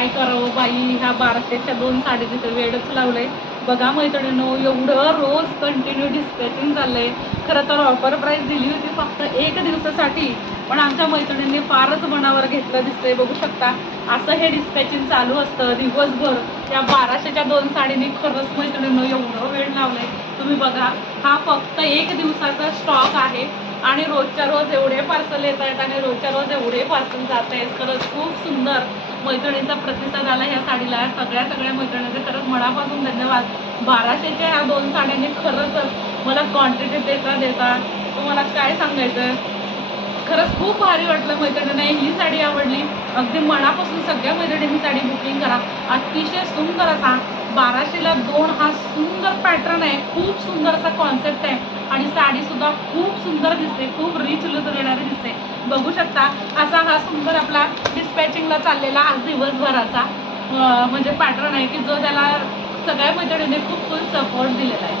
काय करावं बाई, ह्या 1200च्या 2 साडीचं वेळच लावलंय बघा मैत्रिणींनो. एवढं रोज कंटिन्यू डिस्पॅचिंग चाललंय. खरं तर ऑफर प्राईस दिली होती फक्त 1 दिवसासाठी, पण आमच्या मैत्रिणींनी फारच मनावर घेतलं दिसतंय. बघू शकता असं हे डिस्पॅचिंग चालू असतं दिवसभर. त्या 1200च्या 2 साडीने खरंच मैत्रिणींनो एवढं वेळ लावलंय. तुम्ही बघा, हा फक्त 1 दिवसाचा स्टॉक आहे आणि रोजच्या रोज एवढे पार्सल येत आहेत आणि रोजच्या रोज एवढे पार्सल जात आहेत. खरंच खूप सुंदर मैत्रिणींचा प्रतिसाद आला ह्या साडीला. सगळ्या मैत्रिणींचे खरंच मनापासून धन्यवाद. 1200च्या ह्या 2 साड्यांनी खरंच मला क्वांटिटी देता तुम्हाला काय सांगायचं. खरंच खूप भारी वाटलं मैत्रिणींना. ही साडी आवडली अगदी मनापासून. सगळ्या मैत्रिणींनी साडी बुकिंग करा. अतिशय सुंदर असा 1200ला 2 हा सुंदर पॅटर्न आहे. खूप सुंदर असा कॉन्सेप्ट आहे आणि साडी सुद्धा खूप सुंदर दिसते, खूप रिच लुक देणारी दिसते. बघू शकता असा हा सुंदर आपला डिस्पॅचिंगला चाललेला आज दिवसभराचा म्हणजे पॅटर्न आहे की जो त्याला सगळ्या मैत्रिणींनी खूप फुल सपोर्ट दिलेला आहे.